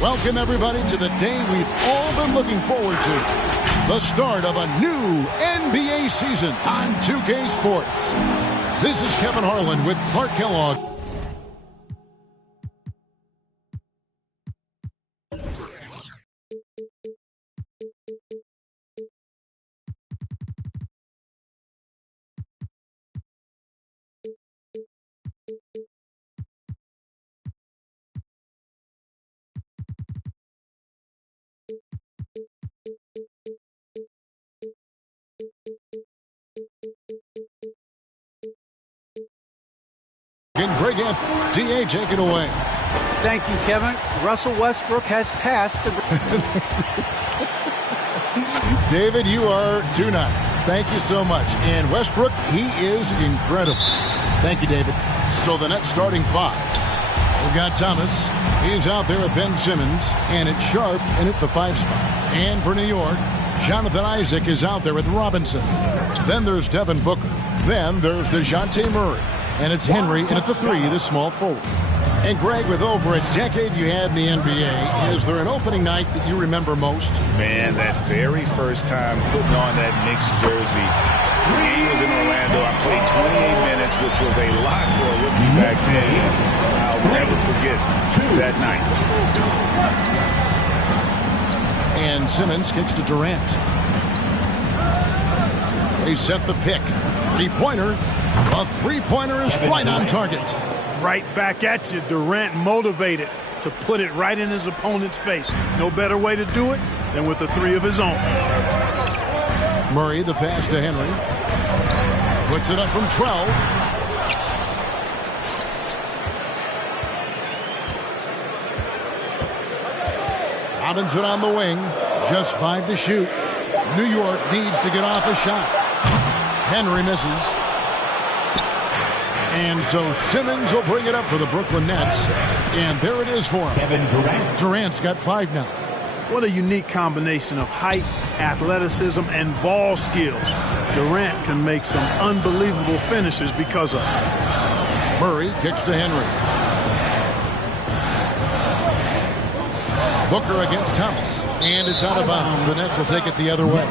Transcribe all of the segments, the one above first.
Welcome, everybody, to the day we've all been looking forward to. The start of a new NBA season on 2K Sports. This is Kevin Harlan with Clark Kellogg. Greg DA, take it away. Thank you, Kevin. Russell Westbrook has passed the... David, you are too nice. Thank you so much. And Westbrook, he is incredible. Thank you, David. So the next starting five. We've got Thomas. He's out there with Ben Simmons. And it's Sharp in at the 5 spot. And for New York, Jonathan Isaac is out there with Robinson. Then there's Devin Booker. Then there's DeJounte Murray. And it's Henry in at the 3, the small forward. And Greg, with over a decade you had in the NBA, is there an opening night that you remember most? Man, that very first time putting on that Knicks jersey. The game was in Orlando. I played 28 minutes, which was a lot for a rookie back then. I'll never forget that night. And Simmons kicks to Durant. They set the pick. Three-pointer. A three-pointer is right on target. Right back at you. Durant motivated to put it right in his opponent's face. No better way to do it than with a 3 of his own. Murray, the pass to Henry. Puts it up from 12. Robinson on the wing. Just 5 to shoot. New York needs to get off a shot. Henry misses. And so Simmons will bring it up for the Brooklyn Nets. And there it is for him. Kevin Durant. Durant's got 5 now. What a unique combination of height, athleticism, and ball skills. Durant can make some unbelievable finishes because of it. Murray kicks to Henry. Booker against Thomas. And it's out of bounds. The Nets will take it the other way.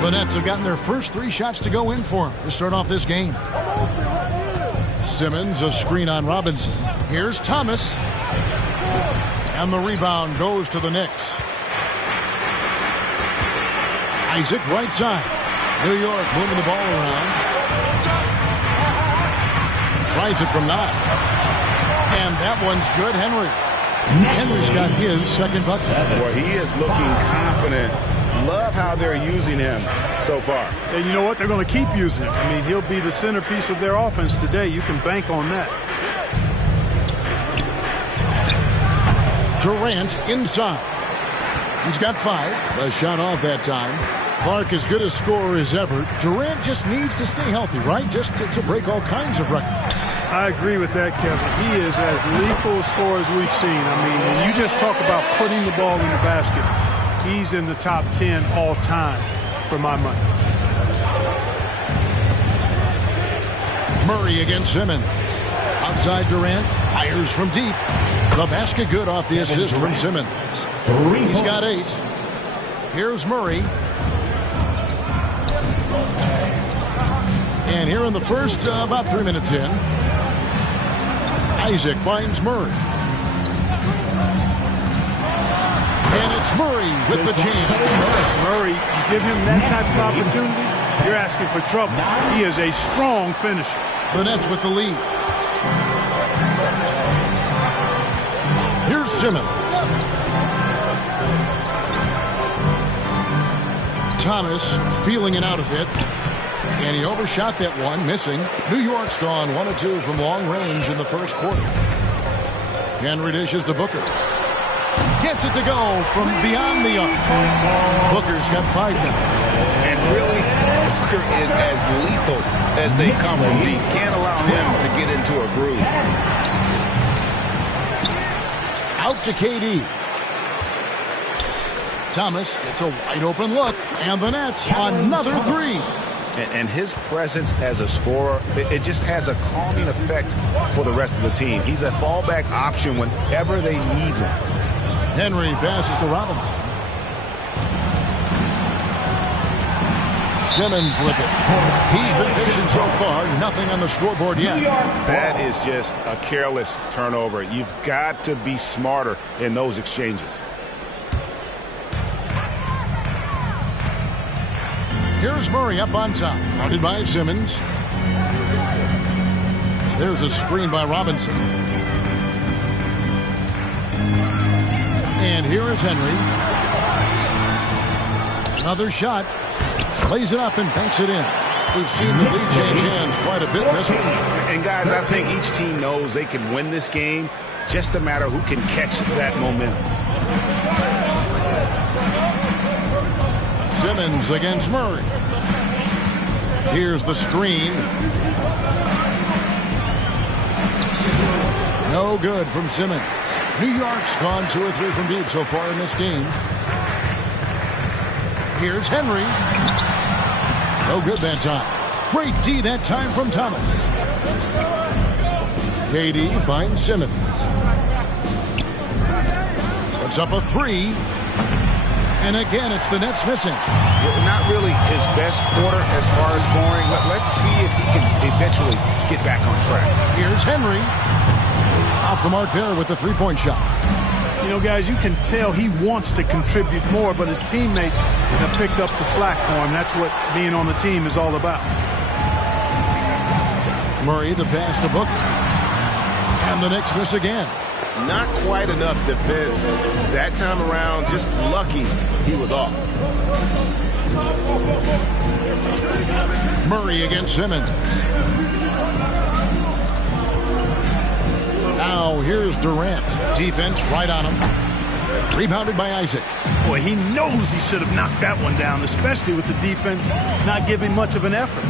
The Nets have gotten their first 3 shots to go in for them to start off this game. Simmons, a screen on Robinson. Here's Thomas. And the rebound goes to the Knicks. Isaac, right side. New York moving the ball around. Tries it from 9. And that one's good. Henry's got his second bucket. Well, he is looking confident. Love how they're using him so far. And you know what? They're going to keep using him. I mean, he'll be the centerpiece of their offense today. You can bank on that. Durant inside. He's got 5. A shot off that time. Clark, as good a scorer as ever. Durant just needs to stay healthy, right? Just to break all kinds of records. I agree with that, Kevin. He is as lethal a scorer as we've seen. I mean, when you just talk about putting the ball in the basket, he's in the top 10 all time for my money. Murray against Simmons. Outside Durant. Fires from deep. The basket good off the assist from Simmons. He's got 8. Here's Murray. And here in the first, about 3 minutes in, Isaac finds Murray. And it's Murray with the jam. Murray, you give him that type of opportunity, you're asking for trouble. He is a strong finisher. The Nets with the lead. Here's Simmons. Thomas feeling it out a bit. And he overshot that one, missing. New York's gone 1 of 2 from long range in the first quarter. Henry dishes to Booker. Gets it to go from beyond the arc. Booker's got 5 now. And really, Booker is as lethal as they come from deep. Can't allow him to get into a groove. Out to KD. Thomas gets a wide open look. And the Nets, another 3. And his presence as a scorer, it just has a calming effect for the rest of the team. He's a fallback option whenever they need one. Henry passes to Robinson. Simmons with it. He's been pitching so far, nothing on the scoreboard yet. That is just a careless turnover. You've got to be smarter in those exchanges. Here's Murray up on top, guarded by Simmons. There's a screen by Robinson. And here is Henry. Another shot. Plays it up and banks it in. We've seen the lead change hands quite a bit this week. And guys, I think each team knows they can win this game. Just a matter who can catch that momentum. Simmons against Murray. Here's the screen. No good from Simmons. New York's gone 2 or 3 from deep so far in this game. Here's Henry. No good that time. Great D that time from Thomas. KD finds Simmons. Puts up a 3. And again, it's the Nets missing. Not really his best quarter as far as scoring. Let's see if he can eventually get back on track. Here's Henry. Off the mark there with the 3-point shot. You know, guys, you can tell he wants to contribute more, but his teammates have picked up the slack for him. That's what being on the team is all about. Murray, the pass to Booker. And the Knicks miss again. Not quite enough defense that time around. Just lucky he was off. Murray against Simmons. Now here's Durant. Defense right on him. Rebounded by Isaac. Boy, he knows he should have knocked that one down, especially with the defense not giving much of an effort.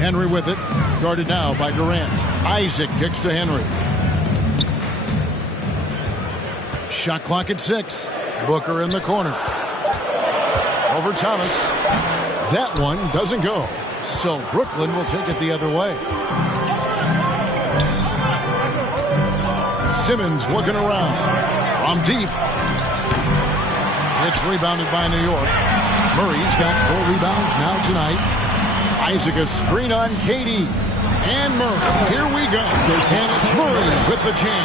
Henry with it. Guarded now by Durant. Isaac kicks to Henry. Shot clock at 6. Booker in the corner. Over Thomas. That one doesn't go. So Brooklyn will take it the other way. Simmons looking around. From deep. It's rebounded by New York. Murray's got 4 rebounds now tonight. Isaac a screen on KD. And Murray. Here we go. And it's Murray with the jam.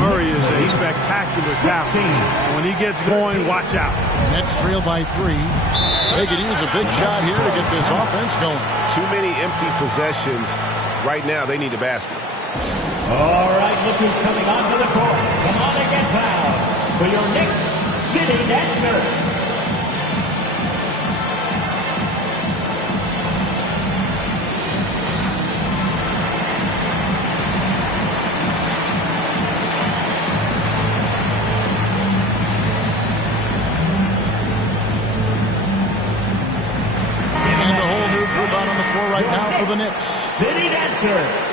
Murray is a spectacular talent. When he gets going, watch out. Nets trail by 3. They could use a big shot here to get this offense going. Too many empty possessions. Right now, they need a basket. All right, look who's coming onto the court. Come on and get fouled for your Knicks City Dancer. And a whole new group out on the floor right now for the Knicks. City Dancer.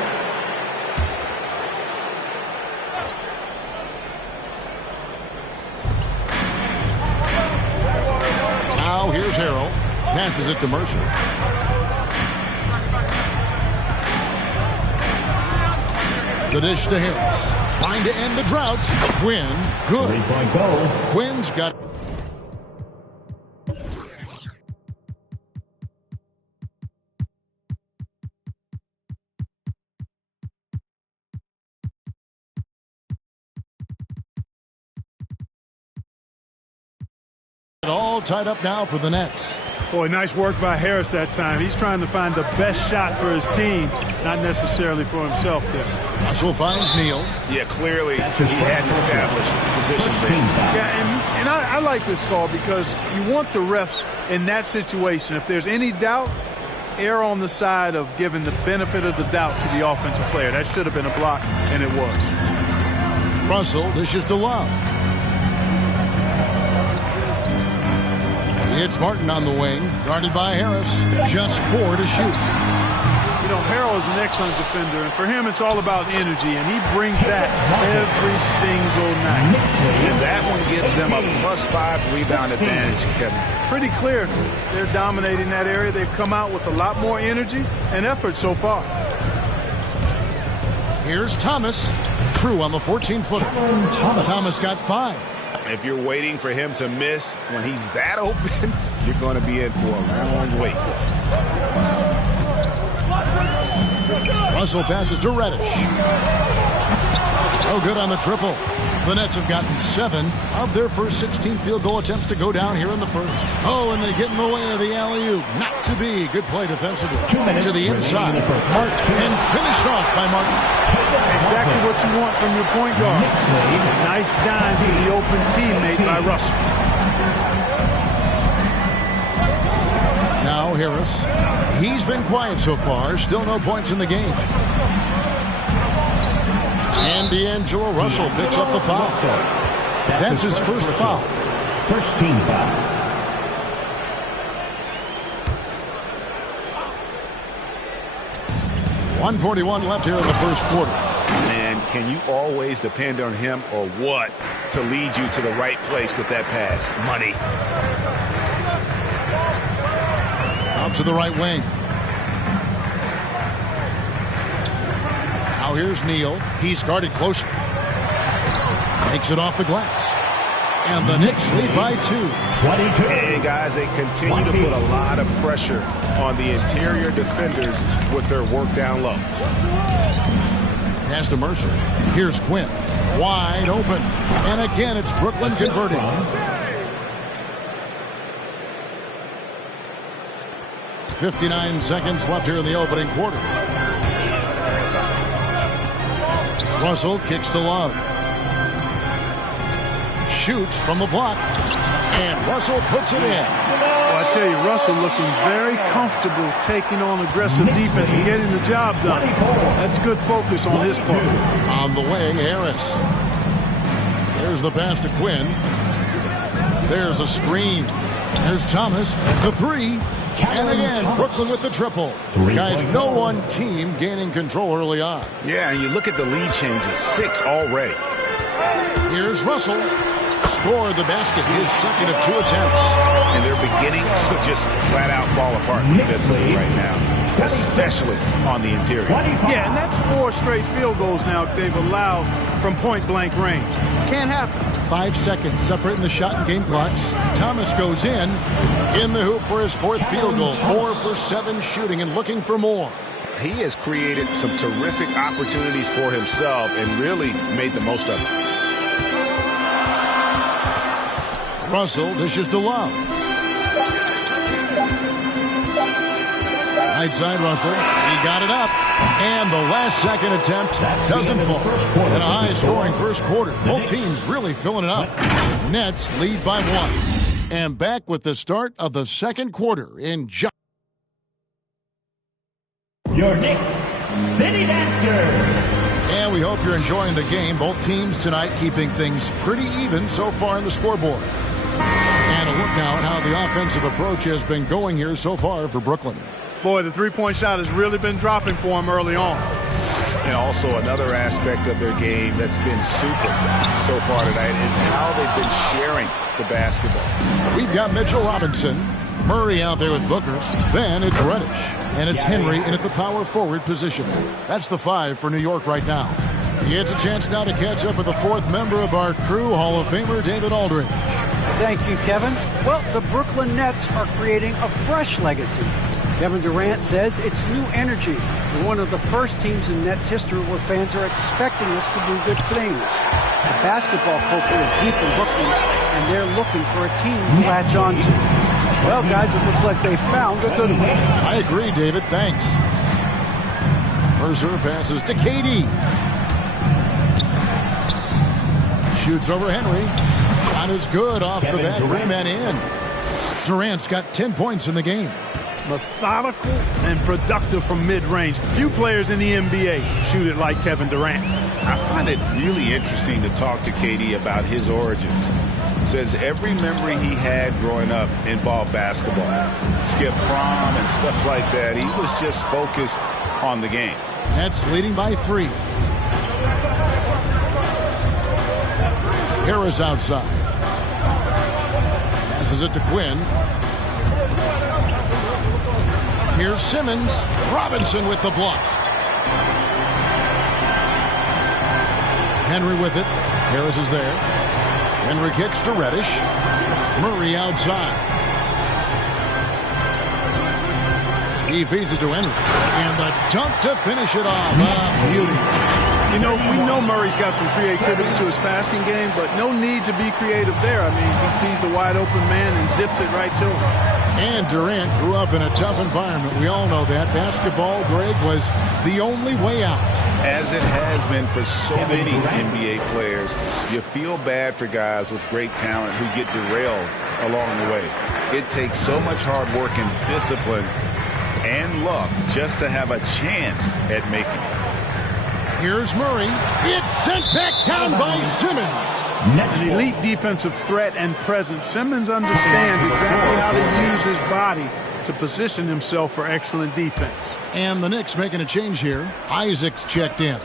Here's Harrell. Passes it to Mercer. The dish to Harris. Trying to end the drought. Quinn. Good. 3-point goal. Quinn's got it all tied up now for the Nets. Boy, nice work by Harris that time. He's trying to find the best shot for his team, not necessarily for himself there. Russell finds Neal. Yeah, clearly he had an established position there. Yeah, and I like this call because you want the refs in that situation. If there's any doubt, err on the side of giving the benefit of the doubt to the offensive player. That should have been a block, and it was. Russell dishes to Love. It's Martin on the wing, guarded by Harris. Just 4 to shoot. You know, Harrell is an excellent defender, and for him it's all about energy, and he brings that every single night. And that one gives them a +5 rebound advantage, Kevin. Pretty clear they're dominating that area. They've come out with a lot more energy and effort so far. Here's Thomas. True on the 14-footer. Thomas got 5. If you're waiting for him to miss when he's that open, you're going to be in for a long wait. Russell passes to Reddish. Oh, good on the triple. The Nets have gotten 7 of their first 16 field goal attempts to go down here in the first. Oh, and they get in the way of the alley-oop. Not to be. Good play defensively. To the inside. And finished off by Martin. Exactly what you want from your point guard. Nice dime to the open teammate by Russell. Now Harris. He's been quiet so far. Still no points in the game. And D'Angelo Russell picks up the foul. That's his first foul. First team foul. .141 left here in the first quarter. Man, can you always depend on him or what to lead you to the right place with that pass? Money. Out to the right wing. Now here's Neal. He's guarded close. Takes it off the glass. And the Knicks lead by 2. 22. And guys, they continue to put a lot of pressure on the interior defenders with their work down low. Pass to Mercer. Here's Quinn. Wide open. And again, it's Brooklyn converting. 59 seconds left here in the opening quarter. Russell kicks to Love. Shoots from the block. And Russell puts it in. Well, I tell you, Russell looking very comfortable taking on aggressive defense and getting the job done. That's good focus on his part. On the wing, Harris. There's the pass to Quinn. There's a screen. There's Thomas. The 3. And again, Brooklyn with the triple. Guys, no one team gaining control early on. Yeah, and you look at the lead changes. 6 already. Here's Russell. Scored the basket. His second of 2 attempts. And they're beginning to just flat out fall apart defensively right now, especially on the interior. Yeah, and that's 4 straight field goals now they've allowed from point-blank range. Can't happen. 5 seconds separating the shot and game clocks. Thomas goes in the hoop for his 4th field goal. 4 for 7 shooting and looking for more. He has created some terrific opportunities for himself and really made the most of it. Russell dishes to Love. Right side Russell. He got it up. And the last second attempt doesn't fall. In a high-scoring first quarter. Both teams really filling it up. Nets lead by 1. And back with the start of the second quarter in just... Your Knicks City Dancers. And we hope you're enjoying the game. Both teams tonight keeping things pretty even so far in the scoreboard. And a look now at how the offensive approach has been going here so far for Brooklyn. Boy, the three-point shot has really been dropping for him early on. And also another aspect of their game that's been super so far tonight is how they've been sharing the basketball. We've got Mitchell Robinson, Murray out there with Booker. Then it's Reddish. And it's Henry in at the power forward position. That's the 5 for New York right now. He gets a chance now to catch up with the 4th member of our crew, Hall of Famer David Aldridge. Thank you, Kevin. Well, the Brooklyn Nets are creating a fresh legacy. Kevin Durant says it's new energy. We're one of the first teams in Nets history where fans are expecting us to do good things. The basketball culture is deep in Brooklyn, and they're looking for a team to latch on to. Well, guys, it looks like they found a good one. I agree, David. Thanks. Mercer passes to KD. Shoots over Henry. Shot is good off the back rim and in. Durant's got 10 points in the game. Methodical and productive from mid-range. Few players in the NBA shoot it like Kevin Durant. I find it really interesting to talk to KD about his origins. He says every memory he had growing up involved basketball. Skip prom and stuff like that. He was just focused on the game. Nets leading by 3. Harris outside. Passes it to Quinn. Here's Simmons. Robinson with the block. Henry with it. Harris is there. Henry kicks to Reddish. Murray outside. He feeds it to Henry. And the dunk to finish it off. Beauty. You know, we know Murray's got some creativity to his passing game, but no need to be creative there. I mean, he sees the wide open man and zips it right to him. And Durant grew up in a tough environment. We all know that. Basketball, Greg, was the only way out. As it has been for so many NBA players, you feel bad for guys with great talent who get derailed along the way. It takes so much hard work and discipline and luck just to have a chance at making it. Here's Murray. It's sent back down by Simmons. An elite defensive threat and presence. Simmons understands exactly how to use his body to position himself for excellent defense. And the Knicks making a change here. Isaac's checked in.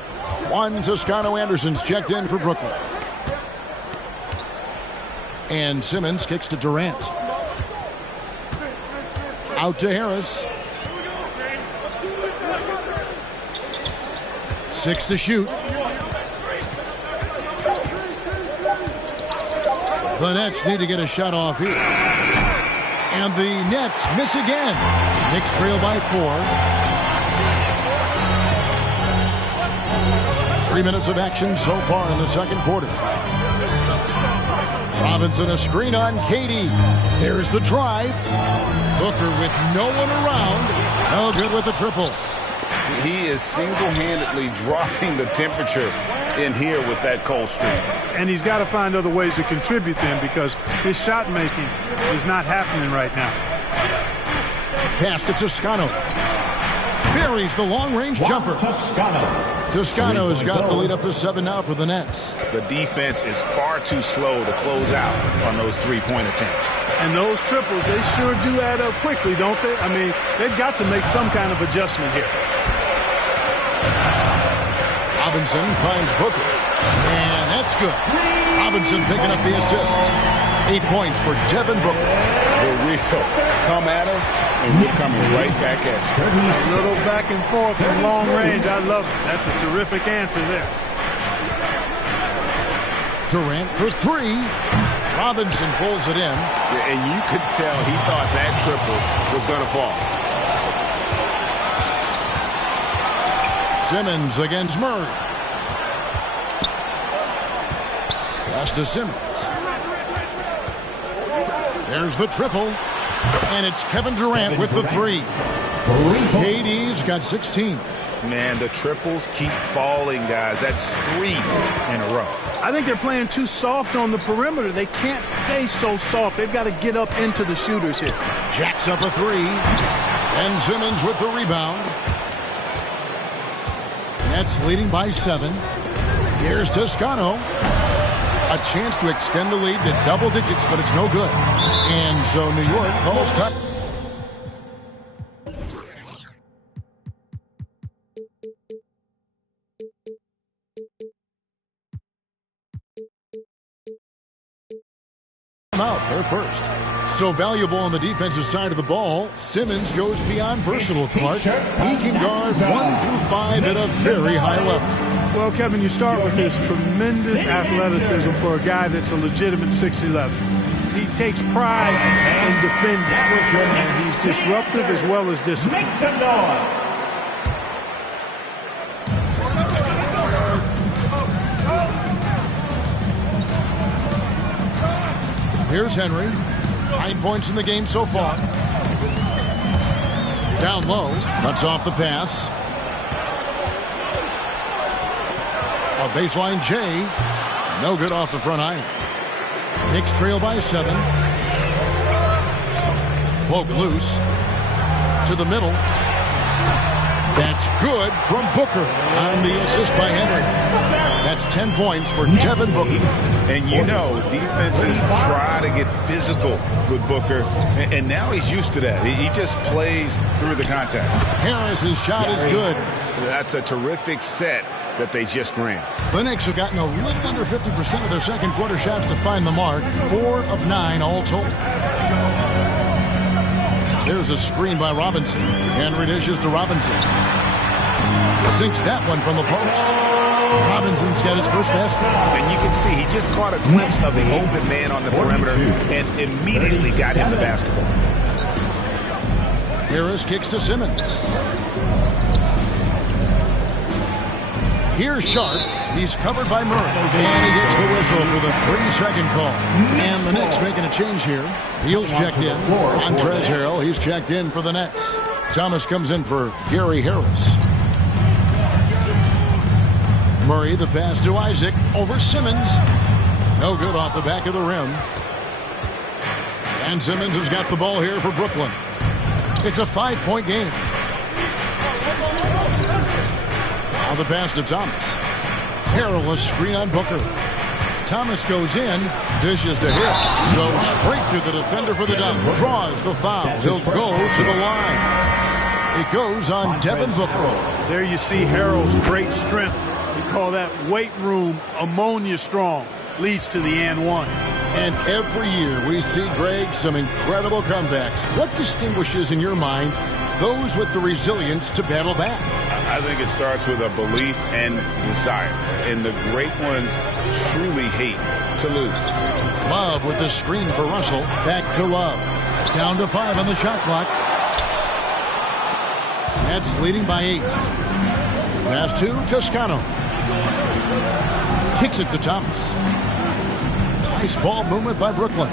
Juan Toscano-Anderson's checked in for Brooklyn. And Simmons kicks to Durant. Out to Harris. 6 to shoot. The Nets need to get a shot off here. And the Nets miss again. Knicks trail by 4. 3 minutes of action so far in the second quarter. Robinson a screen on Katie. There's the drive. Booker with no one around. No good with the triple. He is single-handedly dropping the temperature in here with that cold streak. And he's got to find other ways to contribute then, because his shot making is not happening right now. Pass to Toscano. Buries the long-range jumper. Toscano's got the lead up to 7 now for the Nets. The defense is far too slow to close out on those three-point attempts. And those triples, they sure do add up quickly, don't they? I mean, they've got to make some kind of adjustment here. Robinson finds Booker. And that's good. Robinson picking up the assist. 8 points for Devin Booker. We'll come at us, and we're coming right back at you. A little back and forth from long range. I love it. That's a terrific answer there. Durant for 3. Robinson pulls it in. And you could tell he thought that triple was going to fall. Simmons against Murray. Pass to Simmons. There's the triple. And it's Kevin Durant with the 3. KD's got 16. Man, the triples keep falling, guys. That's 3 in a row. I think they're playing too soft on the perimeter. They can't stay so soft. They've got to get up into the shooters here. Jacks up a 3. And Simmons with the rebound. Nets leading by 7. Here's Toscano. A chance to extend the lead to double digits, but it's no good. And so New York calls time. Out there first. So valuable on the defensive side of the ball, Simmons goes beyond versatile, Clark. He can guard 1 through 5 at a very high level. Well, Kevin, you start with his tremendous athleticism for a guy that's a legitimate 6'11". He takes pride in defending, and he's disruptive as well as disciplined. Make some noise. Here's Henry. 9 points in the game so far. Down low. Cuts off the pass. A baseline J. No good off the front iron. Knicks trail by 7. Poke loose. To the middle. That's good from Booker on the assist by Henry. That's 10 points for Devin Booker. And you know, defenses try to get physical with Booker, and now he's used to that. He just plays through the contact. Harris's shot is good. That's a terrific set that they just ran. The Knicks have gotten a little under 50% of their second quarter shots to find the mark. 4 of 9 all told. There's a screen by Robinson. Henry dishes to Robinson. Sinks that one from the post. Robinson's got his first basket. And you can see he just caught a glimpse of the open man on the perimeter and immediately got him the basketball. Harris kicks to Simmons. Here's Sharp. He's covered by Murray. And he gets the whistle for the 3-second call. And the Knicks making a change here. Heels checked in. Montrezl Harrell, he's checked in for the Nets. Thomas comes in for Gary Harris. Murray, the pass to Isaac. Over Simmons. No good off the back of the rim. And Simmons has got the ball here for Brooklyn. It's a 5-point game. Now the pass to Thomas. Harrell, a screen on Booker. Thomas goes in. Dishes to Hill. Goes straight to the defender for the dunk. Draws the foul. He'll go to the line. It goes on Devin Booker. There you see Harrell's great strength. We call that weight room ammonia strong. Leads to the and one. And every year we see, Greg, some incredible comebacks. What distinguishes, in your mind, those with the resilience to battle back? I think it starts with a belief and desire. And the great ones truly hate to lose. Love with the screen for Russell. Back to Love. Down to 5 on the shot clock. Nets leading by 8. Pass to Toscano. Kicks it to Thomas. Nice ball movement by Brooklyn.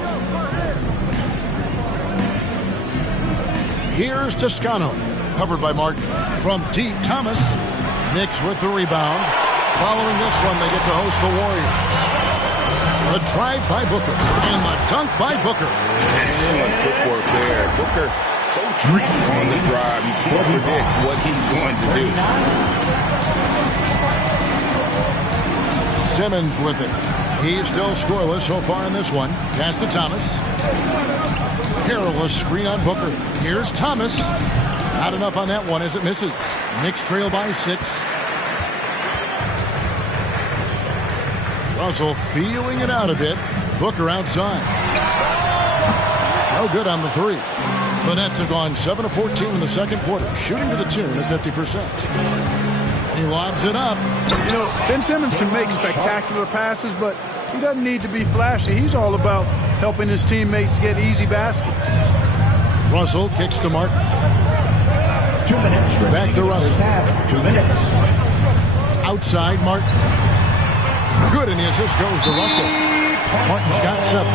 Here's Toscano. Covered by Martin. From deep, Thomas. Knicks with the rebound. Following this one, they get to host the Warriors. The drive by Booker. And the dunk by Booker. Excellent footwork there. Booker so tricky on the drive. You can't predict what he's going to do. Simmons with it. He's still scoreless so far in this one. Pass to Thomas. Harrell, a screen on Booker. Here's Thomas. Not enough on that one as it misses. Knicks trail by 6. Russell feeling it out a bit. Booker outside. No good on the 3. The Nets have gone 7 of 14 in the second quarter, shooting to the tune of 50%. He lobs it up. You know, Ben Simmons can make spectacular passes, but he doesn't need to be flashy. He's all about helping his teammates get easy baskets. Russell kicks to Martin. 2 minutes. Back to Russell. 2 minutes. Outside Martin. Good, and the assist goes to Russell. Martin's got 7.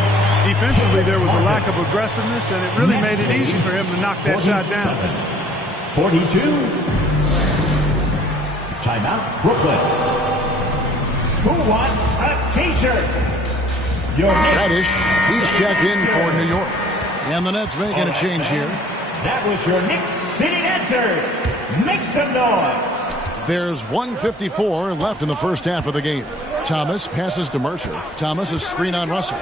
Defensively, there was a lack of aggressiveness, and it really made it easy for him to knock that shot down. 42. Timeout, Brooklyn. Who wants a T-shirt? Reddish, he's checked in for New York. And the Nets making a change here. That was your Knicks sitting answer. Make some noise. There's 1:54 left in the first half of the game. Thomas passes to Mercer. Thomas a screen on Russell.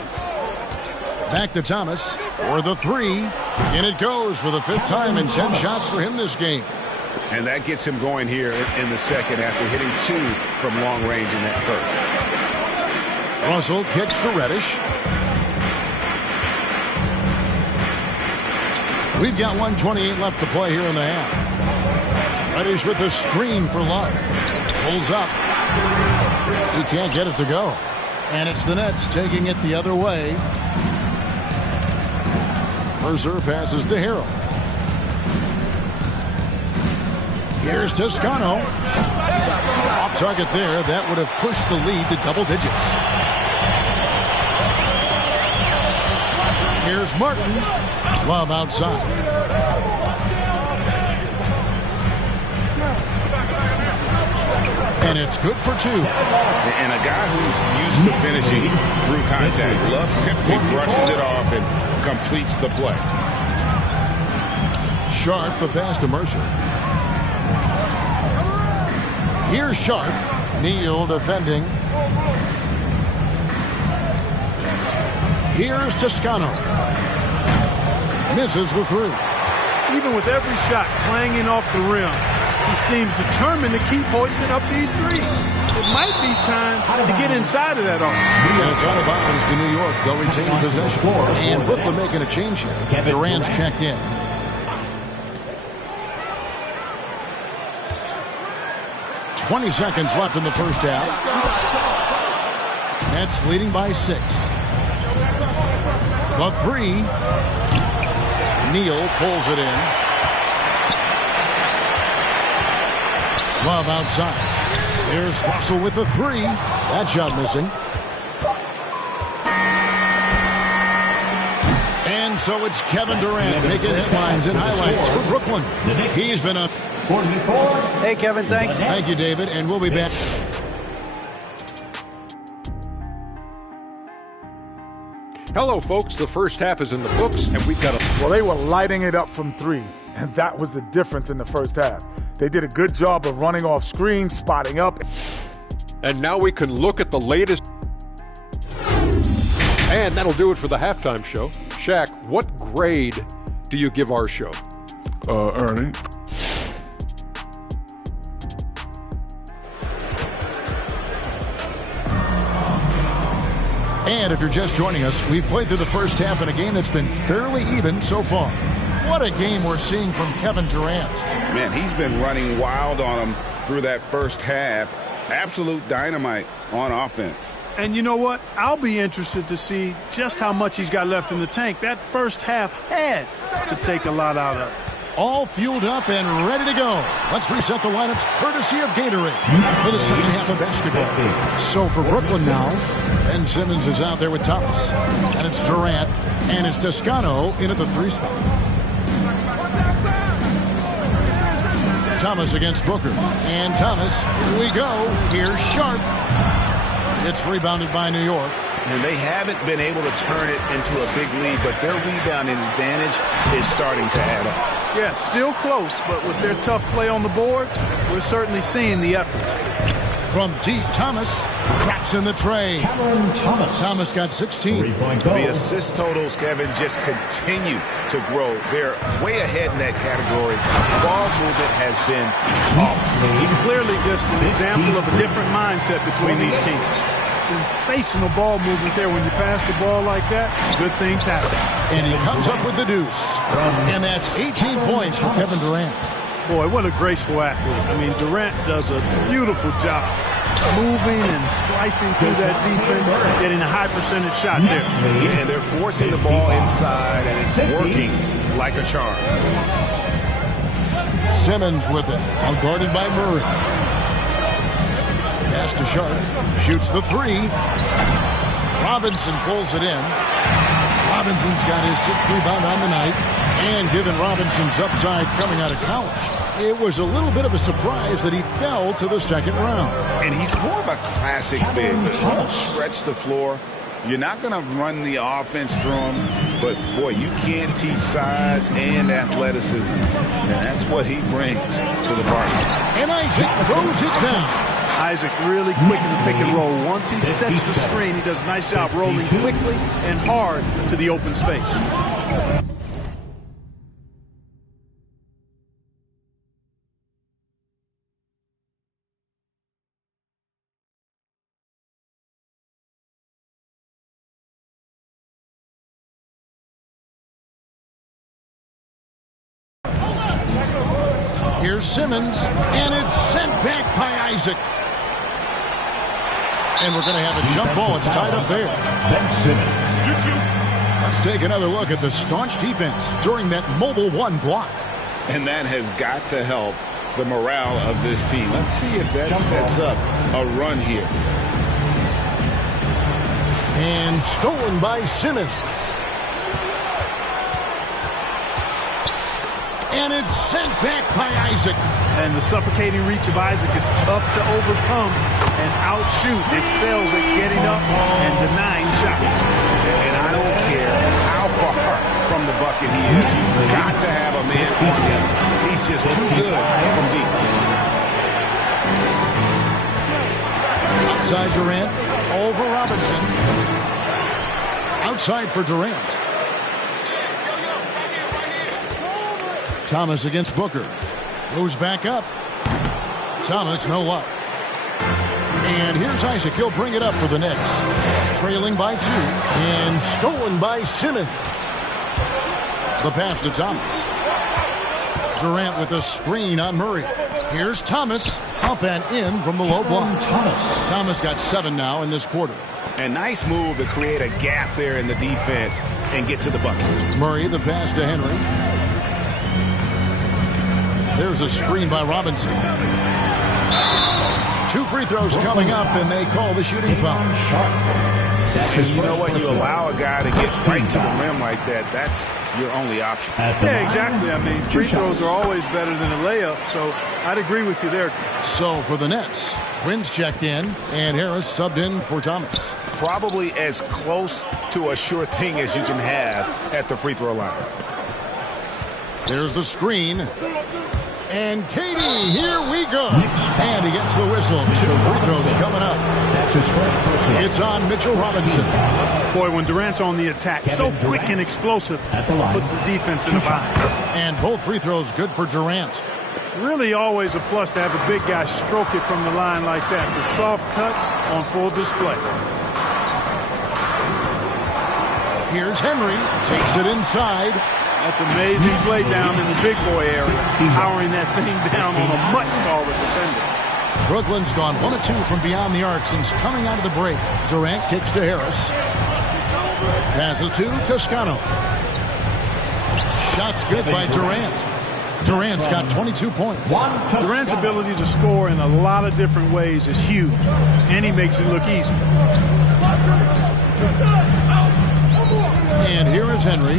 Back to Thomas for the 3. And it goes for the 5th time in 10 shots for him this game. And that gets him going here in the second after hitting 2 from long range in that first. Russell kicks to Reddish. We've got 1:28 left to play here in the half. Reddish with the screen for Love. Pulls up. He can't get it to go. And it's the Nets taking it the other way. Mercer passes to Harrell. Here's Toscano. Off target there. That would have pushed the lead to double digits. Here's Martin. Love outside. And it's good for 2. And a guy who's used to finishing through contact. Love simply brushes it off and completes the play. Sharp, the pass to Mercer. Here's Sharp. Neal defending. Here's Toscano. Misses the 3. Even with every shot clanging off the rim, he seems determined to keep hoisting up these 3s. it might be time to get inside of that arc. And it's out of bounds to New York. They'll retain possession. And Brooklyn making a change here. Durant's checked in. "20 seconds left in the first half. Nets leading by 6. The 3. Neal pulls it in. Love outside. Here's Russell with the 3. That shot missing. And so it's Kevin Durant making headlines and highlights for Brooklyn. He's been a... Hey, Kevin, thanks. Thank you, David, and we'll be back. Hello, folks. The first half is in the books, and we've got a... Well, they were lighting it up from 3, and that was the difference in the first half. They did a good job of running off screens, spotting up. And now we can look at the latest. And that'll do it for the halftime show. Shaq, what grade do you give our show? Ernie. And if you're just joining us, we've played through the first half in a game that's been fairly even so far. What a game we're seeing from Kevin Durant. Man, he's been running wild on him through that first half. Absolute dynamite on offense. And you know what? I'll be interested to see just how much he's got left in the tank. That first half had to take a lot out of it. All fueled up and ready to go. Let's reset the lineups courtesy of Gatorade for the second half of basketball. So for Brooklyn now, Ben Simmons is out there with Thomas. And it's Durant. And it's Toscano in at the 3 spot. Thomas against Booker. And Thomas, here we go. Here's Sharp. It's rebounded by New York. And they haven't been able to turn it into a big lead, but their rebounding advantage is starting to add up. Yeah, still close, but with their tough play on the boards, we're certainly seeing the effort. From deep, Thomas traps in the tray. Thomas got 16. The assist totals, Kevin, just continue to grow. They're way ahead in that category. Ball movement has been off. Clearly just an example of a different mindset between these teams. Sensational ball movement there. When you pass the ball like that, good things happen. And he comes up with the deuce. And that's 18 points for Kevin Durant. Boy, what a graceful athlete. I mean, Durant does a beautiful job moving and slicing through that defense, getting a high percentage shot there. And they're forcing the ball inside, and it's working like a charm. Simmons with it, guarded by Murray. Pass to Sharp, shoots the 3. Robinson pulls it in. Robinson's got his 6th rebound on the night. And given Robinson's upside coming out of college, it was a little bit of a surprise that he fell to the second round. And he's more of a classic big. Stretch the floor. You're not going to run the offense through him, but, boy, you can't teach size and athleticism. And that's what he brings to the party. And Isaac throws it down. Isaac really quick in the pick and roll. Once he sets the screen, he does a nice job rolling quickly and hard to the open space. Here's Simmons, and it's sent back by Isaac. And we're going to have a jump ball. It's tied up there. Let's take another look at the staunch defense during that mobile 1 block. And that has got to help the morale of this team. Let's see if that sets up a run here. And stolen by Simmons. And it's sent back by Isaac. And the suffocating reach of Isaac is tough to overcome and outshoot. Excels at getting up and denying shots. And I don't care how far from the bucket he is. You've got to have a man on him. He's just too good from deep. Outside Durant, over Robinson. Outside for Durant. Thomas against Booker. Goes back up. Thomas, no luck. And here's Isaac. He'll bring it up for the Knicks. Trailing by 2 and stolen by Simmons. The pass to Thomas. Durant with a screen on Murray. Here's Thomas. Up and in from the low block. Thomas got 7 now in this quarter. A nice move to create a gap there in the defense and get to the bucket. Murray, the pass to Henry. There's a screen by Robinson. 2 free throws coming up, and they call the shooting foul. And you know what? You allow a guy to get right to the rim like that. That's your only option. Yeah, exactly. I mean, free throws are always better than a layup, so I'd agree with you there. So for the Nets, Quinn's checked in, and Harris subbed in for Thomas. Probably as close to a sure thing as you can have at the free throw line. There's the screen. And Katie, here we go. And he gets the whistle. 2 free throws coming up. That's his first personal. It's on Mitchell Robinson. Boy, when Durant's on the attack, so quick and explosive, puts the defense in a bind. And both free throws good for Durant. Really always a plus to have a big guy stroke it from the line like that. The soft touch on full display. Here's Henry. Takes it inside. That's amazing play down in the big boy area. Powering that thing down on a much taller defender. Brooklyn's gone 1 of 2 from beyond the arc since coming out of the break. Durant kicks to Harris. Passes to Toscano. Shots good by Durant. Durant's got 22 points. Durant's ability to score in a lot of different ways is huge, and he makes it look easy. And here is Henry.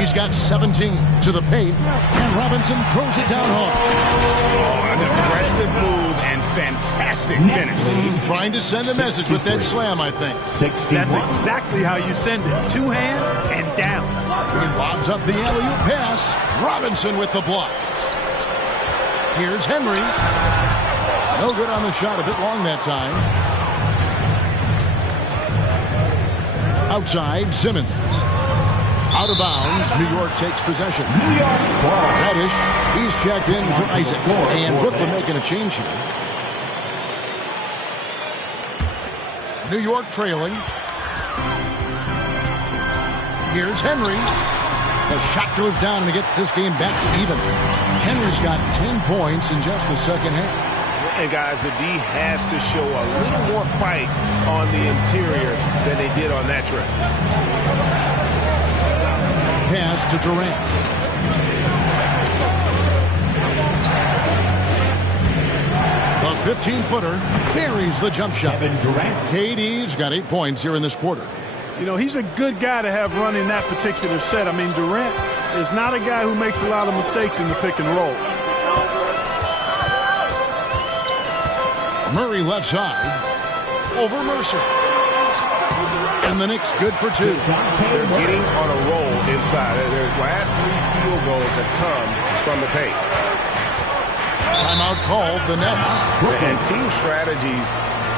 He's got 17 to the paint, and Robinson throws it down hard. Oh, an impressive move and fantastic finish. Trying to send a message with that slam, I think. That's exactly how you send it. 2 hands and down. He lobs up the alley-oop pass. Robinson with the block. Here's Henry. No good on the shot. A bit long that time. Outside, Simmons. Out of bounds, New York takes possession. Reddish, he's checked in for Isaac. And Brooklyn making a change here. New York trailing. Here's Henry. The shot goes down and it gets this game back to even. Henry's got 10 points in just the second half. And guys, the D has to show a little more fight on the interior than they did on that trip. Pass to Durant. The 15-footer carries the jump shot. KD's got 8 points here in this quarter. You know, he's a good guy to have running that particular set. I mean, Durant is not a guy who makes a lot of mistakes in the pick and roll. Murray left side. Over Mercer. And the Knicks good for 2. They're getting on a roll inside. Their last 3 field goals have come from the paint. Timeout called, the Nets. And team strategies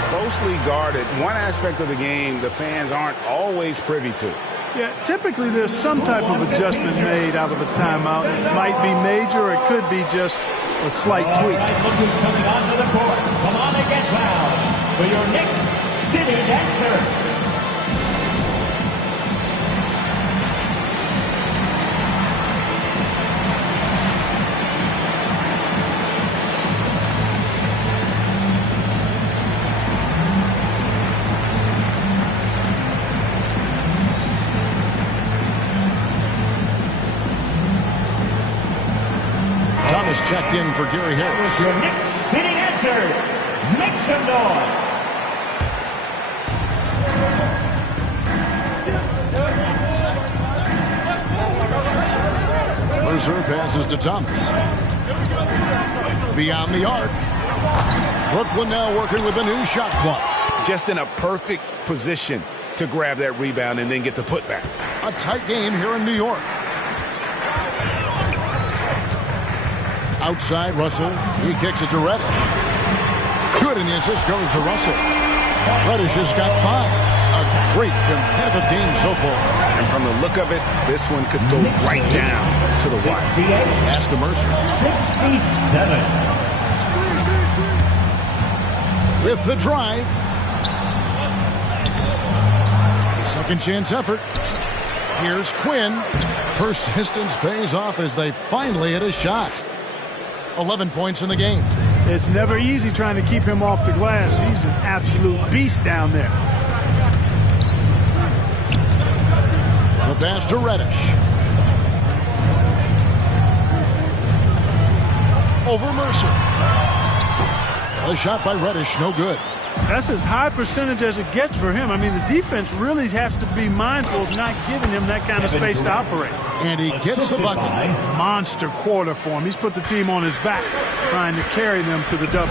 closely guarded. One aspect of the game the fans aren't always privy to. Yeah, typically there's some type of adjustment made out of a timeout. It might be major, or it could be just a slight tweak. Look who's coming onto the court. Come on and get fouled for your Knicks City Dancer. Thomas checked in for Gary Harris. Your Knicks City Dancers. Make some noise. Mercer passes to Thomas. Beyond the arc. Brooklyn now working with a new shot clock. Just in a perfect position to grab that rebound and then get the putback. A tight game here in New York. Outside, Russell. He kicks it to Reddish. Good, and the assist goes to Russell. Reddish has got 5. A great competitive game so far. And from the look of it, this one could go right down to the wire. Pass to Mercer. 67. with the drive. Second chance effort. Here's Quinn. Persistence pays off as they finally hit a shot. 11 points in the game. It's never easy trying to keep him off the glass. He's an absolute beast down there. The pass to Reddish. Over Mercer. A shot by Reddish, no good. That's as high percentage as it gets for him. I mean, the defense really has to be mindful of not giving him that kind of space to operate. And he gets the bucket. Monster quarter for him. He's put the team on his back, trying to carry them to the W.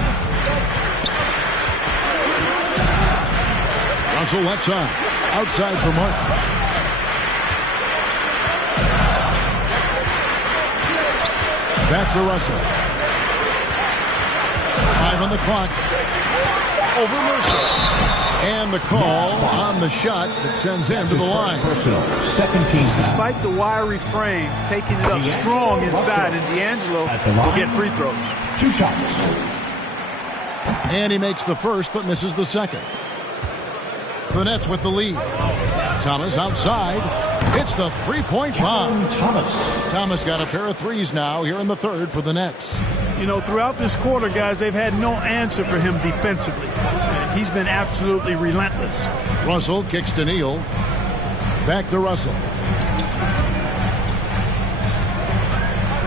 Russell left side. Outside for Martin. Back to Russell. 5 on the clock. Over Mercer. And the call on the shot that sends him to the line. Despite the wiry frame, taking it up strong inside, and D'Angelo will get free throws. 2 shots. And he makes the first but misses the second. The Nets with the lead. Thomas outside. Hits the three-point bomb. Thomas got a pair of threes now here in the third for the Nets. You know, throughout this quarter, guys, they've had no answer for him defensively. And he's been absolutely relentless. Russell kicks to Neal. Back to Russell.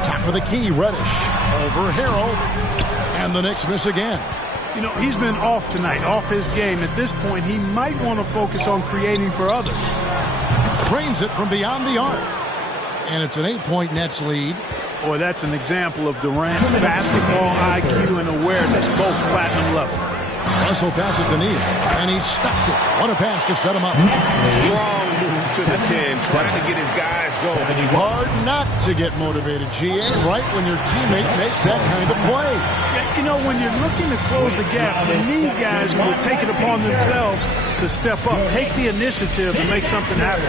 Top of the key, Reddish. Over Harrell. And the Knicks miss again. You know, he's been off tonight, off his game. At this point, he might want to focus on creating for others. Trains it from beyond the arc. And it's an 8-point Nets lead. Boy, that's an example of Durant's basketball IQ and awareness, both platinum level. Russell passes to Neal, and he stuffs it. What a pass to set him up. Strong move to the 10, trying to get his guys going. Hard not to get motivated, GA, right when your teammate makes that kind of play. You know, when you're looking to close the gap, you need guys who will take it upon themselves to step up, take the initiative and make something happen.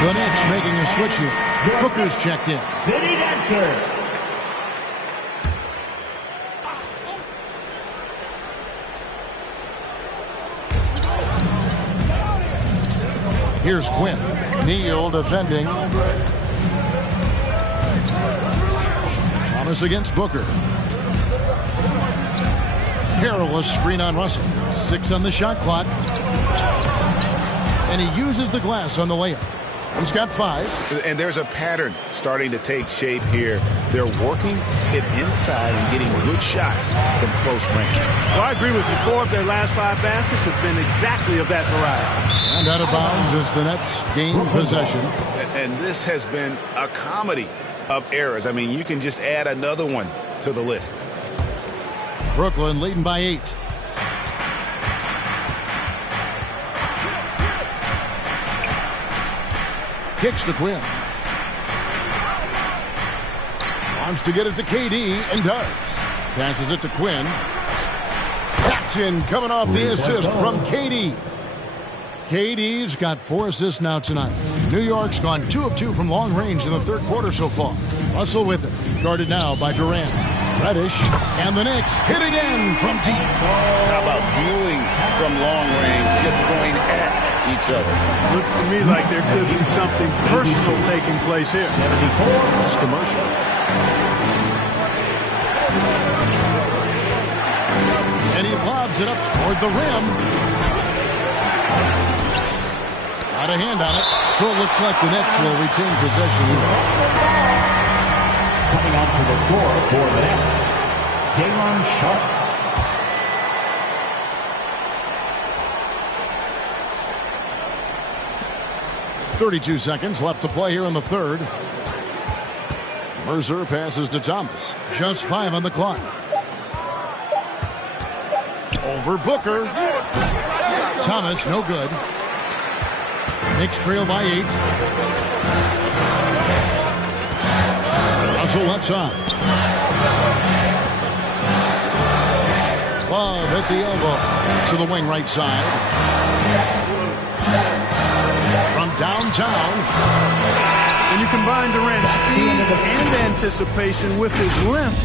The Knicks making a switch here. Booker's checked in. City Dancer. Here's Quinn. Neal defending. Thomas against Booker. Harrell, a screen on Russell. 6 on the shot clock. And he uses the glass on the layup. He's got 5. And there's a pattern starting to take shape here. They're working it inside and getting good shots from close range. Well, I agree with you. 4 of their last 5 baskets have been exactly of that variety. And out of bounds as the Nets gain possession. And this has been a comedy of errors. I mean, you can just add another one to the list. Brooklyn leading by 8. Kicks to Quinn. Wants to get it to KD and does. Passes it to Quinn. Action coming off the assist from KD. KD's got 4 assists now tonight. New York's gone 2 of 2 from long range in the third quarter so far. Russell with it. Guarded now by Durant. Reddish. And the Knicks hit again from deep. How about dueling from long range, just going at each other? Looks to me like there could be something personal taking place here. 74. That's to Mercer. And he lobs it up toward the rim. Got a hand on it. So it looks like the Nets will retain possession here. Coming onto the floor for the Nets, Daylon Sharp. .32 seconds left to play here in the third. Mercer passes to Thomas. Just 5 on the clock. Over Booker. Thomas, no good. Knicks trail by 8. Russell left side. Love at the elbow to the wing right side. From downtown. When you combine Durant's speed and anticipation with his length,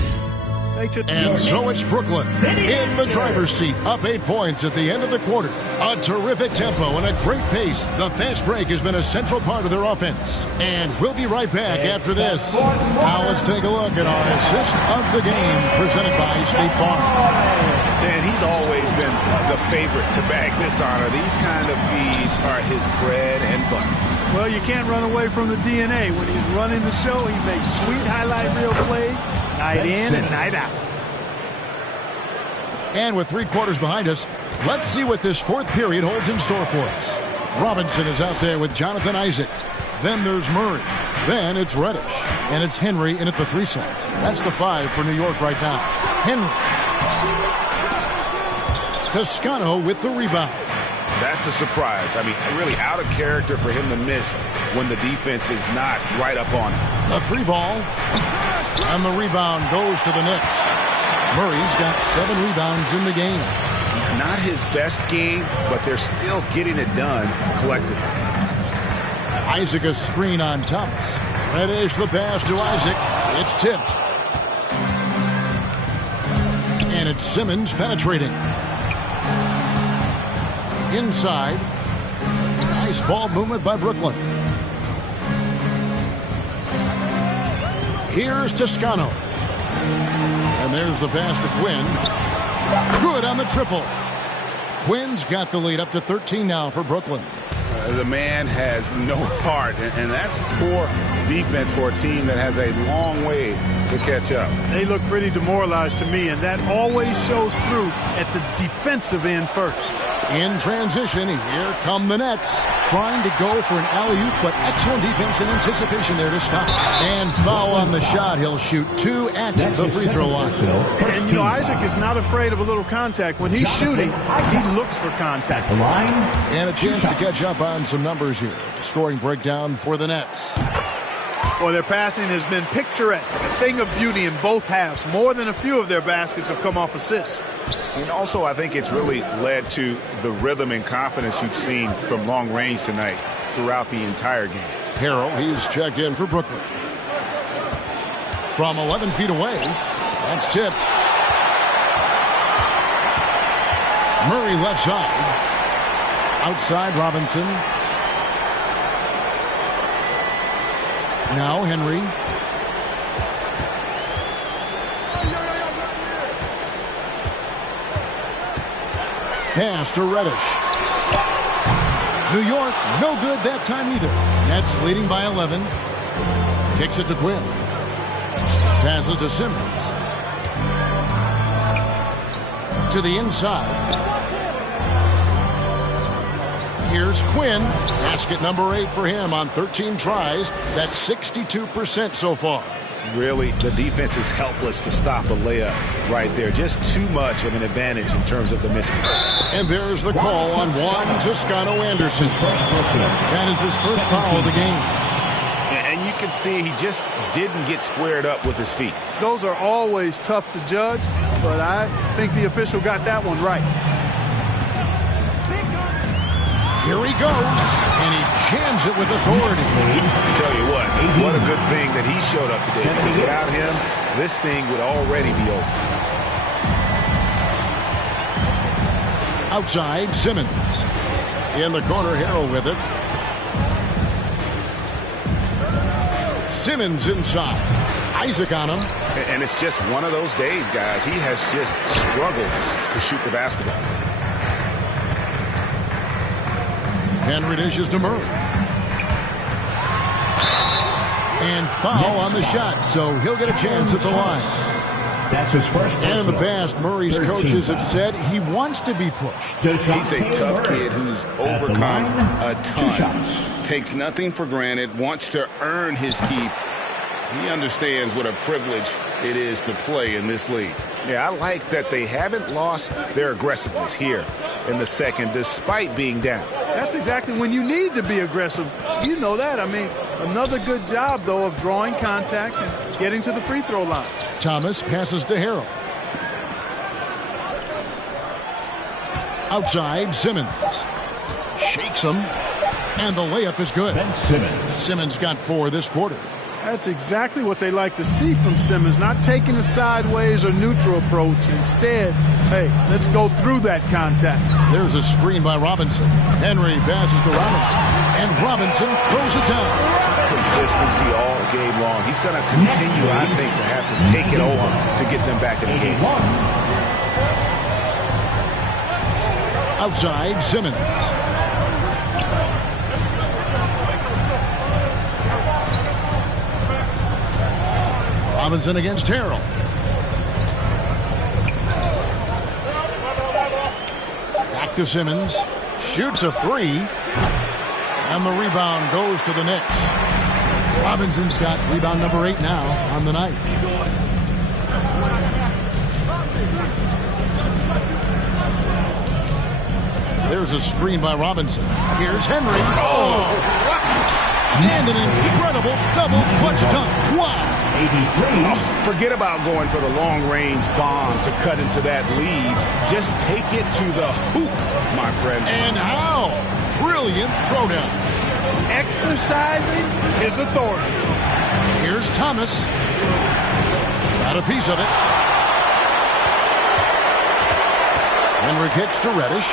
makes it. And so it's Brooklyn in the driver's seat, up 8 points at the end of the quarter. A terrific tempo and a great pace. The fast break has been a central part of their offense. And we'll be right back after this. Now let's take a look at our assist of the game presented by State Farm. And he's always been the favorite to bag this honor. These kind of feeds are his bread and butter. Well, you can't run away from the DNA. When he's running the show, he makes sweet highlight reel plays, night in and night out. And with 3 quarters behind us, let's see what this 4th period holds in store for us. Robinson is out there with Jonathan Isaac. Then there's Murray. Then it's Reddish. And it's Henry in at the 3 slot. That's the 5 for New York right now. Henry. Toscano with the rebound. That's a surprise. I mean, really out of character for him to miss when the defense is not right up on him. The 3 ball. And the rebound goes to the Knicks. Murray's got 7 rebounds in the game. Not his best game, but they're still getting it done collectively. Isaac a screen on Thomas. Reddish the pass to Isaac. It's tipped. And it's Simmons penetrating. Inside. Nice ball movement by Brooklyn. Here's Toscano. And there's the pass to Quinn. Good on the triple. Quinn's got the lead up to 13 now for Brooklyn. The man has no heart, and that's poor defense for a team that has a long way to catch up. They look pretty demoralized to me, and that always shows through at the defensive end first. In transition, here come the Nets, trying to go for an alley-oop, but excellent defense and anticipation there to stop. And foul on the shot. He'll shoot 2 at the free throw line. And, you know, Isaac is not afraid of a little contact. When he's shooting, he looks for contact. And a chance to catch up on some numbers here. Scoring breakdown for the Nets. Well, their passing has been picturesque, a thing of beauty in both halves. More than a few of their baskets have come off assists. And also, I think it's really led to the rhythm and confidence you've seen from long range tonight throughout the entire game. Harrell, he's checked in for Brooklyn. From 11 feet away, that's tipped. Murray left side. Outside Robinson. Now Henry. Pass to Reddish. New York, no good that time either. Nets leading by 11. Kicks it to Quinn. Passes to Simmons. To the inside. Here's Quinn. Basket number 8 for him on 13 tries. That's 62% so far. Really, the defense is helpless to stop a layup right there. Just too much of an advantage in terms of the mismatch. And there's the call on Juan Toscano Anderson. That is his first foul of the game. And you can see he just didn't get squared up with his feet. Those are always tough to judge, but I think the official got that one right. Here he goes, and he jams it with authority. I tell you what a good thing that he showed up today, because without him, this thing would already be over. Outside, Simmons. In the corner, Harrell with it. Simmons inside. Isaac on him. And it's just one of those days, guys. He has just struggled to shoot the basketball. Henry dishes to Murray. And foul on the shot, so he'll get a chance at the line. That's his first. And in the past, Murray's coaches have said he wants to be pushed. He's a tough kid who's overcome a ton. Takes nothing for granted, wants to earn his keep. He understands what a privilege it is to play in this league. Yeah, I like that they haven't lost their aggressiveness here in the second, despite being down. That's exactly when you need to be aggressive. You know that. I mean, another good job, though, of drawing contact and getting to the free throw line. Thomas passes to Harrell. Outside, Simmons. Shakes him. And the layup is good. Ben Simmons. Simmons got 4 this quarter. That's exactly what they like to see from Simmons, not taking a sideways or neutral approach. Instead, hey, let's go through that contact. There's a screen by Robinson. Henry passes to Robinson. And Robinson throws it down. Consistency all game long. He's going to continue, I think, to have to take it over to get them back in the game. Outside, Simmons. Robinson against Harrell. Back to Simmons. Shoots a 3. And the rebound goes to the Knicks. Robinson's got rebound number 8 now on the night. There's a screen by Robinson. Here's Henry. Oh! And an incredible double clutch dunk. Wow! 83. Oh, forget about going for the long-range bomb to cut into that lead. Just take it to the hoop, my friend. And how? Brilliant throwdown. Exercising his authority. Here's Thomas. Got a piece of it. Henry kicks to Reddish.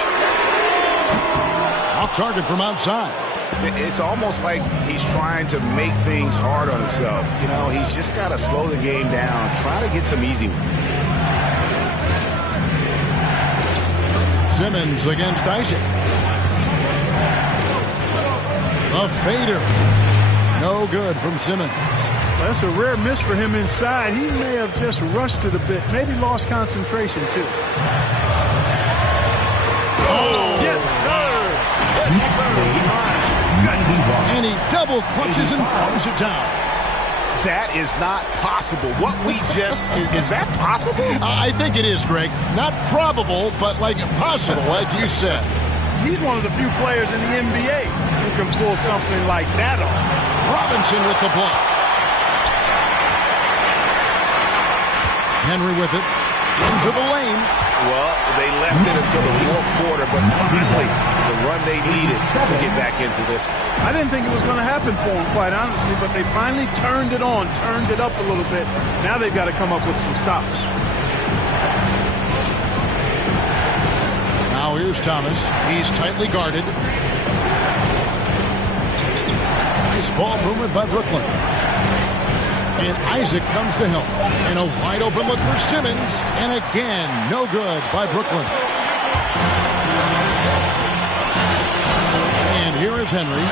Off target from outside. It's almost like he's trying to make things hard on himself. You know, he's just got to slow the game down, try to get some easy ones. Simmons against Isaac. The fader. No good from Simmons. That's a rare miss for him inside. He may have just rushed it a bit, maybe lost concentration too. Oh, yes, sir. Yes, sir. And he double clutches and throws it down. That is not possible. What we just... Is that possible? I think it is, Greg. Not probable, but like possible, like you said. He's one of the few players in the NBA who can pull something like that off. Robinson with the block. Henry with it. Into the lane. Well, they left it until the fourth quarter, but finally the run they needed to get back into this one. I didn't think it was going to happen for them, quite honestly, but they finally turned it on, turned it up a little bit. Now they've got to come up with some stops. Now here's Thomas. He's tightly guarded. Nice ball movement by Brooklyn. And Isaac comes to help. And a wide open look for Simmons. And again, no good by Brooklyn. And here is Henry.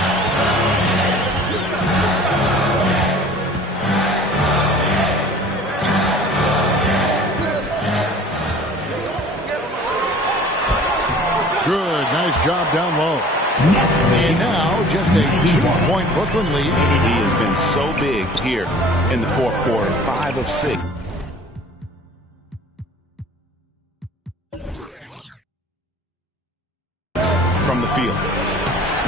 Good, nice job down low. And now just a 2-point Brooklyn lead. He has been so big here in the fourth quarter, 5 of 6. From the field.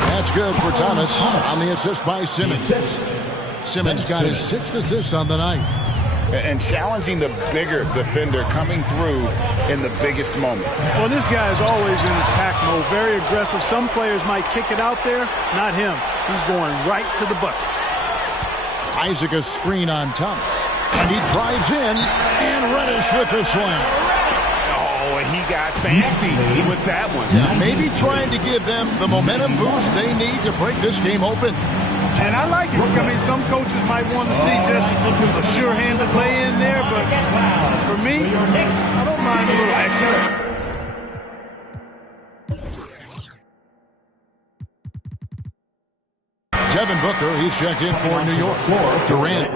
That's good for Thomas on the assist by Simmons. Simmons got his 6th assist on the night. And challenging the bigger defender coming through in the biggest moment. Well, this guy is always in attack mode, very aggressive. Some players might kick it out there, not him. He's going right to the bucket. Isaac a screen on Thomas. And he drives in, and Reddish with the slam. Oh, he got fancy with that one. Yeah, maybe trying to give them the momentum boost they need to break this game open. And I like it. I mean, some coaches might want to see just a sure-handed lay in there, but for me, I don't mind a little extra. Devin Booker, he's checked in for New York. Durant.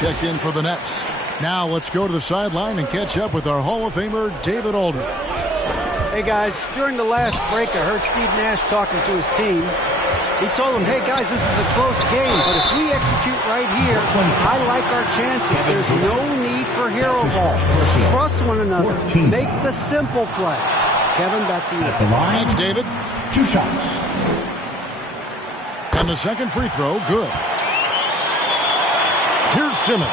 Checked in for the Nets. Now let's go to the sideline and catch up with our Hall of Famer, David Aldridge. Hey, guys, during the last break, I heard Steve Nash talking to his team. He told them, hey, guys, this is a close game, but if we execute right here, I like our chances. There's no need for hero ball. Trust one another. Make the simple play. Kevin, back to you. Thanks, David. 2 shots. And the second free throw, good. Here's Simmons.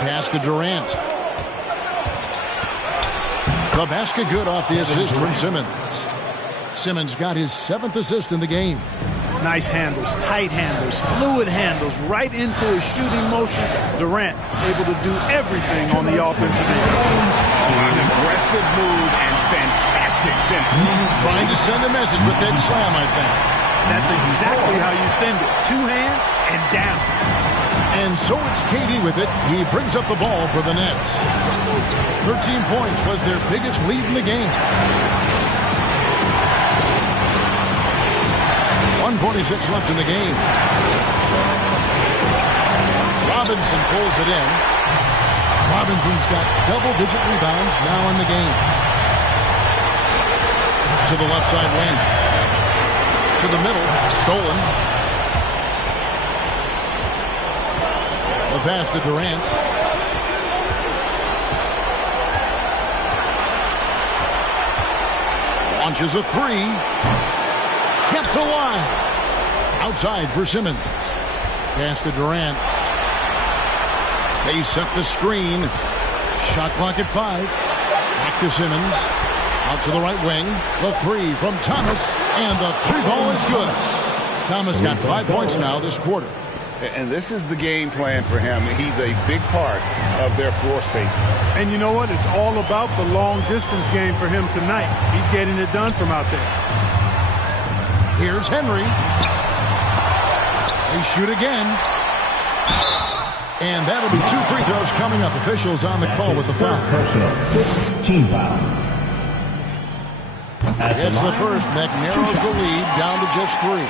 Pass to Durant. The basket good off the assist from Simmons. Simmons got his 7th assist in the game. Nice handles, tight handles, fluid handles, right into his shooting motion. Durant able to do everything on the offensive end. An aggressive move and fantastic finish. Trying to send a message with that slam, I think. That's exactly how you send it. 2 hands and down. And so it's KD with it. He brings up the ball for the Nets. 13 points was their biggest lead in the game. 1:46 left in the game. Robinson pulls it in. Robinson's got double-digit rebounds now in the game. To the left side wing. To the middle. Stolen. The pass to Durant. Launches a 3. Kept alive. Outside for Simmons. Pass to Durant. They set the screen. Shot clock at 5. Back to Simmons. Out to the right wing. The 3 from Thomas. And the 3 ball is good. Thomas got 5 points now this quarter. And this is the game plan for him. He's a big part of their floor spacing. And you know what? It's all about the long distance game for him tonight. He's getting it done from out there. Here's Henry. They shoot again. And that'll be 2 free throws coming up. Officials on the call with the foul. Personal. 5th team foul. It's the first. That narrows the lead down to just 3.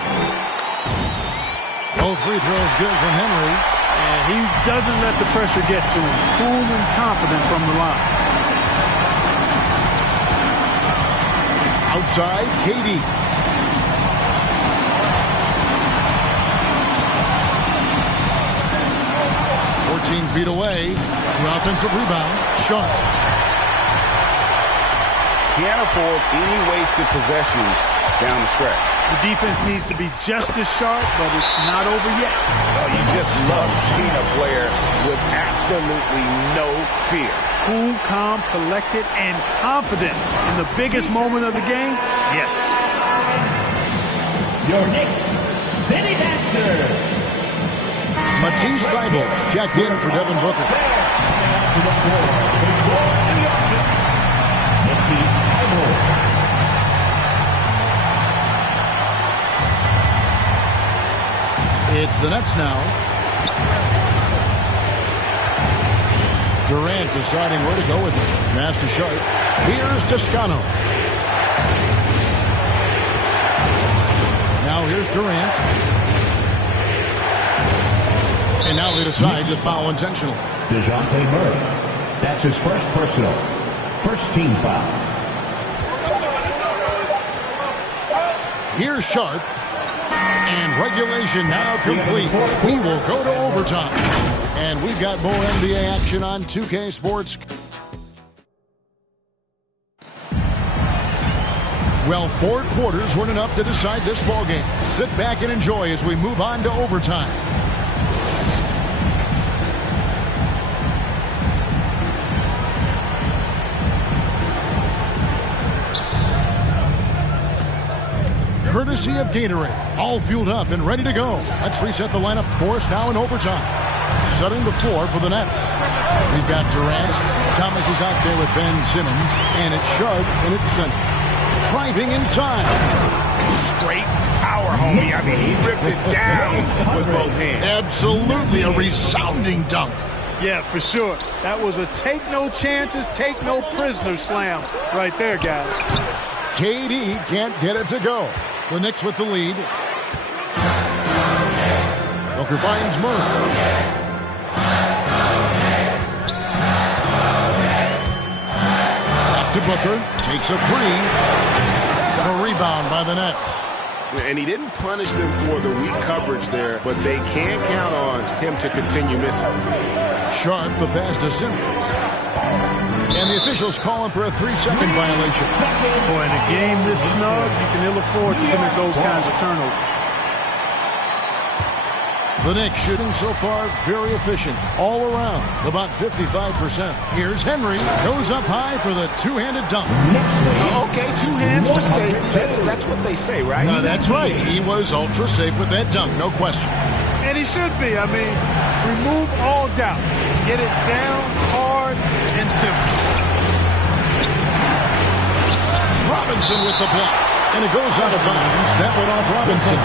Both free throws good from Henry. And he doesn't let the pressure get to him. Cool and confident from the line. Outside, KD. Feet away. The offensive rebound. Sharp. Can't afford any wasted possessions down the stretch. The defense needs to be just as sharp, but it's not over yet. You just love seeing a player with absolutely no fear. Cool, calm, collected, and confident in the biggest moment of the game. Yes. Your next city dancer. Matisse Thybulle checked in for Devin Booker. To the floor, the offense, Matisse Thybulle. It's the Nets now. Durant deciding where to go with it. Pass to Sharp. Here's Toscano. Now here's Durant. And now they decide to foul intentionally. DeJounte Murray. That's his first personal. First team foul. Here's Sharp. And regulation now complete. We will go to overtime. And we've got more NBA action on 2K Sports. Well, 4 quarters weren't enough to decide this ballgame. Sit back and enjoy as we move on to overtime. Courtesy of Gatorade. All fueled up and ready to go. Let's reset the lineup for us now in overtime. Setting the floor for the Nets. We've got Durant. Thomas is out there with Ben Simmons. And it's Sharp in its center. Driving inside. Straight power, homie. I mean, he ripped it down with both hands. Absolutely a resounding dunk. Yeah, for sure. That was a take no chances, take no prisoner slam right there, guys. KD can't get it to go. The Knicks with the lead. Booker finds Murray. Back to Booker. Takes a 3. A rebound by the Nets. And he didn't punish them for the weak coverage there, but they can't count on him to continue missing. Sharp, the pass to Simmons. And the officials calling for a 3-second violation. Boy, in a game this snug, you can ill afford to commit those kinds of turnovers. The Knicks shooting so far very efficient all around, about 55%. Here's Henry, goes up high for the two-handed dunk. Okay, 2 hands for safety. That's what they say, right? No, that's right. He was ultra safe with that dunk, no question. And he should be. I mean, remove all doubt. Get it down hard and simple. Robinson with the block, and it goes out of bounds. That went off Robinson.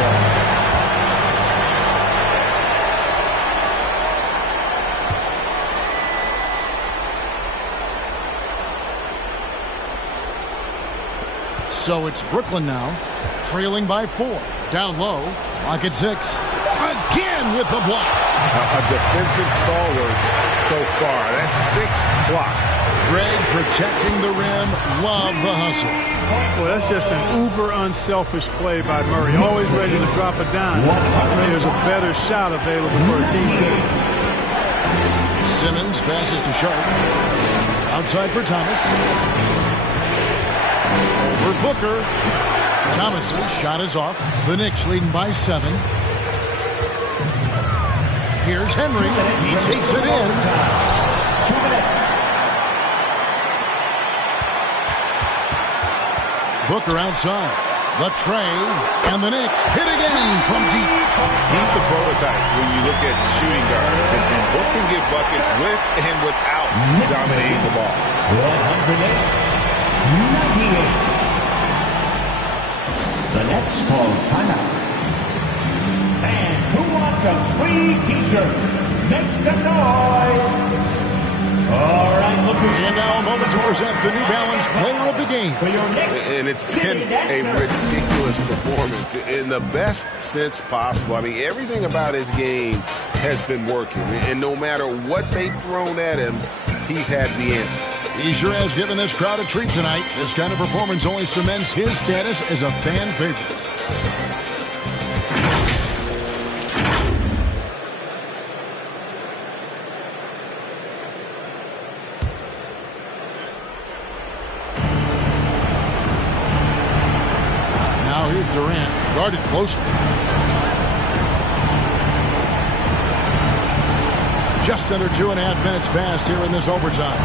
So it's Brooklyn now, trailing by 4. Down low, lock at 6. Again with the block. A defensive stalwart so far. That's 6 blocks. Greg protecting the rim. Love the hustle. Well, that's just an uber unselfish play by Murray. Always ready to drop a dime. There's a better shot available for a team. Simmons passes to Sharp. Outside for Thomas. For Booker. Thomas's shot is off. The Knicks leading by 7. Here's Henry. He takes it in. Booker outside. The tray. And the Knicks hit again from deep. He's the prototype when you look at shooting guards. And Book can get buckets with and without dominating the ball. 198. The Nets call timeout. And who wants a free t-shirt? Make some noise. All right, and now a moment to present the New Balance Player of the Game. And it's been a ridiculous performance in the best sense possible. I mean, everything about his game has been working. And no matter what they've thrown at him, he's had the answer. He sure has given this crowd a treat tonight. This kind of performance only cements his status as a fan favorite. Now here's Durant, guarded closely. Just under 2.5 minutes passed here in this overtime.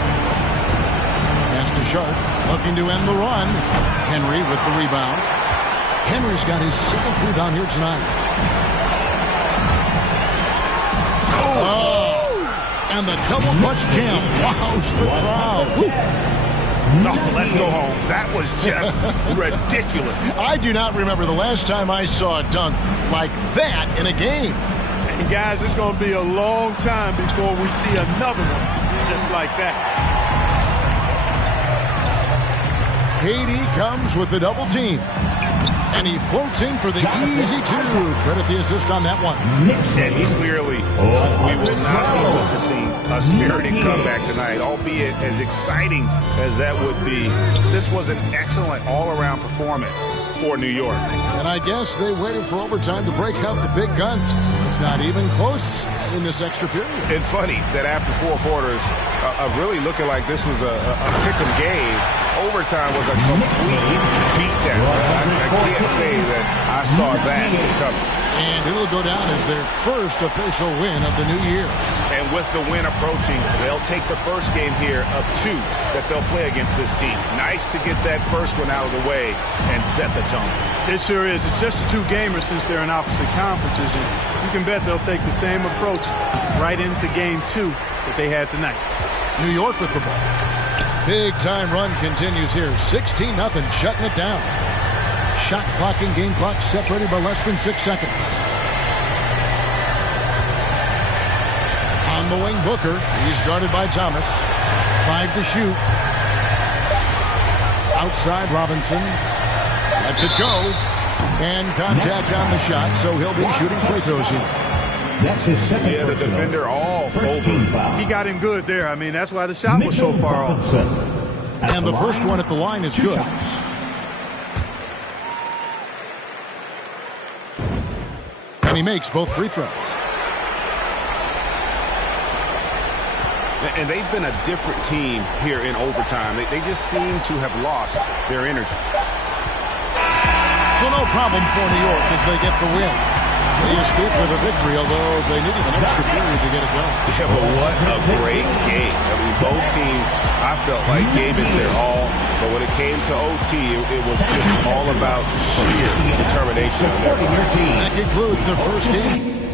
Pass to Sharp, looking to end the run. Henry with the rebound. Henry's got his 7th rebound here tonight. Oh! And the double clutch jam. Wow, the crowd. No, let's go home. That was just ridiculous. I do not remember the last time I saw a dunk like that in a game. And guys, it's going to be a long time before we see another one just like that. KD comes with the double team. And he floats in for the easy 2. Credit the assist on that one. And he's clearly, we will not be witnessing a spirited comeback tonight, albeit as exciting as that would be. This was an excellent all-around performance for New York. And I guess they waited for overtime to break out the big guns. It's not even close in this extra period. And funny that after 4 quarters of really looking like this was a pick-em game, overtime was a complete beatdown. I can't say that I saw that coming. And it'll go down as their first official win of the new year. And with the win approaching, they'll take the first game here of 2 that they'll play against this team. Nice to get that first one out of the way and set the tone. It sure is. It's just a 2-gamer since they're in opposite conferences. And you can bet they'll take the same approach right into game 2 that they had tonight. New York with the ball. Big time run continues here. 16-0, shutting it down. Shot clock and game clock separated by less than 6 seconds. On the wing, Booker. He's guarded by Thomas. 5 to shoot. Outside, Robinson. Lets it go. And contact on the shot, so he'll be shooting free throws here. That's his second. Yeah, the defender all over. He got him good there. I mean, that's why the shot was so far off. And the first one at the line is good. And he makes both free throws. And they've been a different team here in overtime. They just seem to have lost their energy. So no problem for New York as they get the win. They escaped with a victory, although they needed an extra period to get it done. Yeah, but what a great game. I mean, both teams, I felt like, gave it their all. But when it came to OT, it was just all about sheer determination on their part. That concludes the first game.